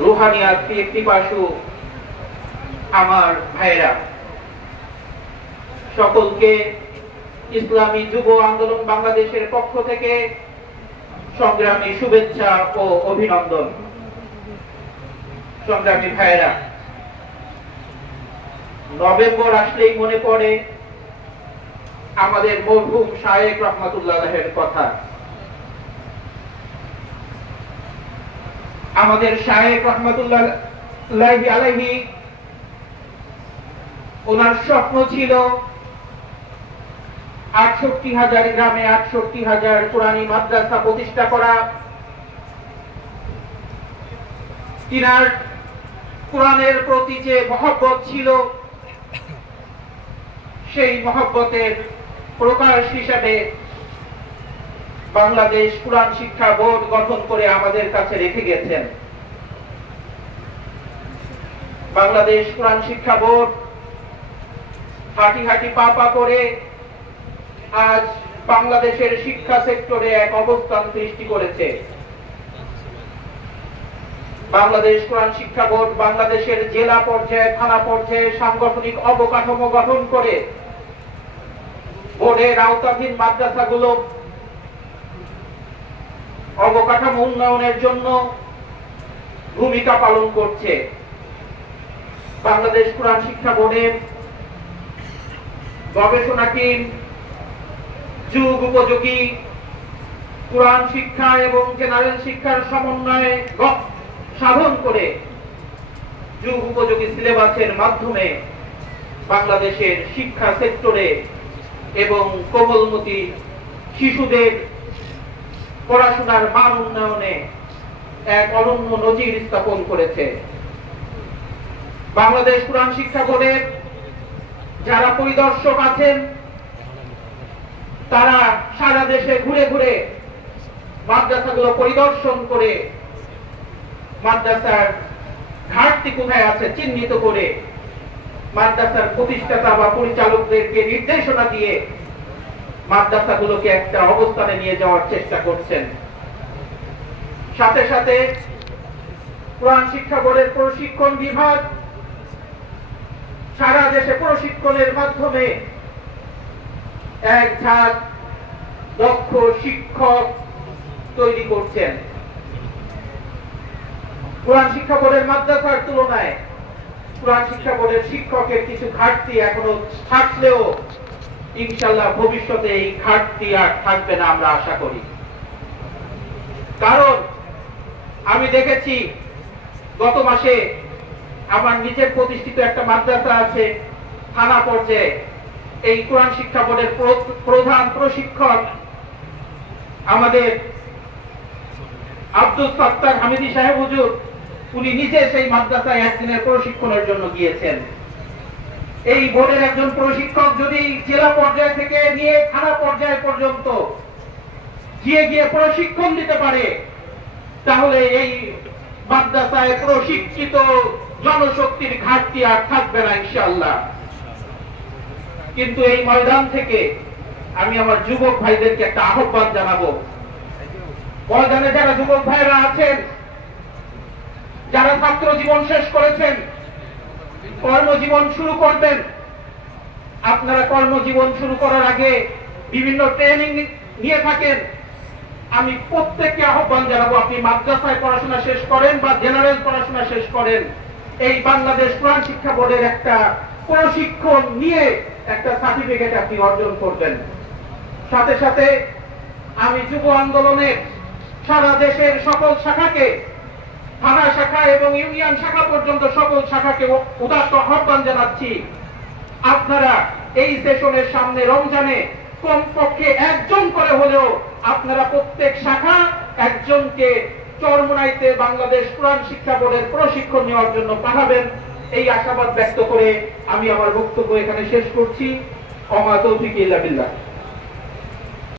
রুহানিয়াত পিপাসু আমার ভাইরা, সকলকে ইসলামী যুব আন্দোলন বাংলাদেশের পক্ষ থেকে সংগ্রামী শুভেচ্ছা ও অভিনন্দন। সংগ্রামী ভাইরা, নভেম্বর আসলেই মনে পড়ে আমাদের মরহুম শায়েখ রহমাতুল্লাহের কথা। আমাদের শায়েখ রহমাতুল্লাহ আলাইহি, ওনার স্বপ্ন ছিল ৬৮,০০০ গ্রামে ৬৮,০০০ কোরআনী মাদ্রাসা প্রতিষ্ঠা করা। তিনার কোরআনের প্রতি যে মহব্বত ছিল, সেই মহব্বতের প্রকাশ হিসাবে বাংলাদেশ কোরআন শিক্ষা বোর্ড গঠন করে আমাদের কাছে রেখে গেছেন। বাংলাদেশ কোরআন শিক্ষা বোর্ড হাঁটি হাঁটি পা পা করে আজ বাংলাদেশের শিক্ষা সেক্টরে এক অবস্থান সৃষ্টি করেছে। বাংলাদেশ কোরআন শিক্ষা বোর্ড বাংলাদেশের জেলা পর্যায়ে, থানা পর্যায়ে সাংগঠনিক অবকাঠামো গঠন করে বোর্ডের আওতাধীন মাদ্রাসাগুলো অবকাঠামো উন্নয়নের জন্য ভূমিকা পালন করছে। বাংলাদেশ কোরআন শিক্ষা বোর্ডের গবেষণা টিম যুগ উপযোগী কোরআন শিক্ষা এবং জেনারেল শিক্ষার সমন্বয়ে সাধন করে যুগ উপযোগী সিলেবাসের মাধ্যমে বাংলাদেশের শিক্ষা সেক্টরে এবং কোমলমতি শিশুদের পড়াশোনার মান উন্নয়নে এক অনন্য নজির স্থাপন করেছে। বাংলাদেশ কোরআন শিক্ষা বোর্ডের যারা পরিদর্শক আছেন, তারা সারা দেশে ঘুরে ঘুরে মাদ্রাসাগুলো পরিদর্শন করে মাদ্রাসার ঘাটতি কোথায় আছে চিহ্নিত করে মাদ্রাসার প্রতিষ্ঠাতা বা পরিচালকদেরকে নির্দেশনা দিয়ে মাদ্রাসাগুলোকে একটা অবস্থানে নিয়ে যাওয়ার চেষ্টা করছেন। সাথে সাথে কোরআন শিক্ষা বোর্ডের প্রশিক্ষণ বিভাগ সারা দেশে প্রশিক্ষণের মাধ্যমে এক ঝাঁক দক্ষ শিক্ষক তৈরি করছেন। কোরআন শিক্ষা বোর্ডের মাদ্রাসার তুলনায় কোরআন শিক্ষা বোর্ডের শিক্ষকের কিছু ঘাটতি এখনো থাকলেও ইনশাআল্লাহ ভবিষ্যতে এই ঘাটতি আর থাকবে না আমরা আশা করি। কারণ আমি দেখেছি গত মাসে আমার নিজের প্রতিষ্ঠিত একটা মাদ্রাসা আছে থানা পর্যায়ে, এই কোরআন শিক্ষা বোর্ডের প্রধান প্রশিক্ষক আমাদের আব্দুল সত্তার হামিদি সাহেব হুজুর, উনি নিজে সেই মাদ্রাসায় একদিনের প্রশিক্ষণের জন্য গিয়েছেন। এই বোর্ডের একজন প্রশিক্ষক যদি জেলা পর্যায় থেকে নিয়ে থানা পর্যায় পর্যন্ত গিয়ে গিয়ে প্রশিক্ষণ দিতে পারে, তাহলে এই মাদ্রাসায় প্রশিক্ষিত জনশক্তির ঘাটতি আর থাকবে না ইনশাআল্লাহ। কিন্তু এই ময়দান থেকে আমি আমার যুবক ভাইদেরকে একটা আহ্বান জানাবো। ময়দানে যারা যুবক ভাইরা আছেন, যারা ছাত্র জীবন শেষ করেছেন, কর্মজীবন শুরু করবেন, আপনারা কর্মজীবন শুরু করার আগে বিভিন্ন ট্রেনিং নিয়ে থাকেন, আমি প্রত্যেককে আহ্বান জানাবো, আপনি মাদ্রাসায় পড়াশোনা শেষ করেন বা জেনারেল পড়াশোনা শেষ করেন, এই বাংলাদেশ কোরআন শিক্ষা বোর্ডের একটা প্রশিক্ষণ নিয়ে একটা সার্টিফিকেট আপনি অর্জন করবেন। সাথে সাথে আমি যুব আন্দোলনের সারা দেশের সকল শাখাকে, থানা শাখা এবং ইউনিয়ন শাখা পর্যন্ত সকল শাখাকে উদাত্ত আহ্বান জানাচ্ছি, আপনারা এই সেশনের সামনে রমজানে কমপক্ষে একজন করে হলেও আপনারা প্রত্যেক শাখা একজনকে চরমোনাইতে বাংলাদেশ কোরআন শিক্ষা বোর্ডের প্রশিক্ষণ নেওয়ার জন্য পাঠাবেন। এই আশাবাদ ব্যক্ত করে আমি আমার বক্তব্য এখানে শেষ করছি। ওমা তৌফিক ইল্লা বিল্লাহ।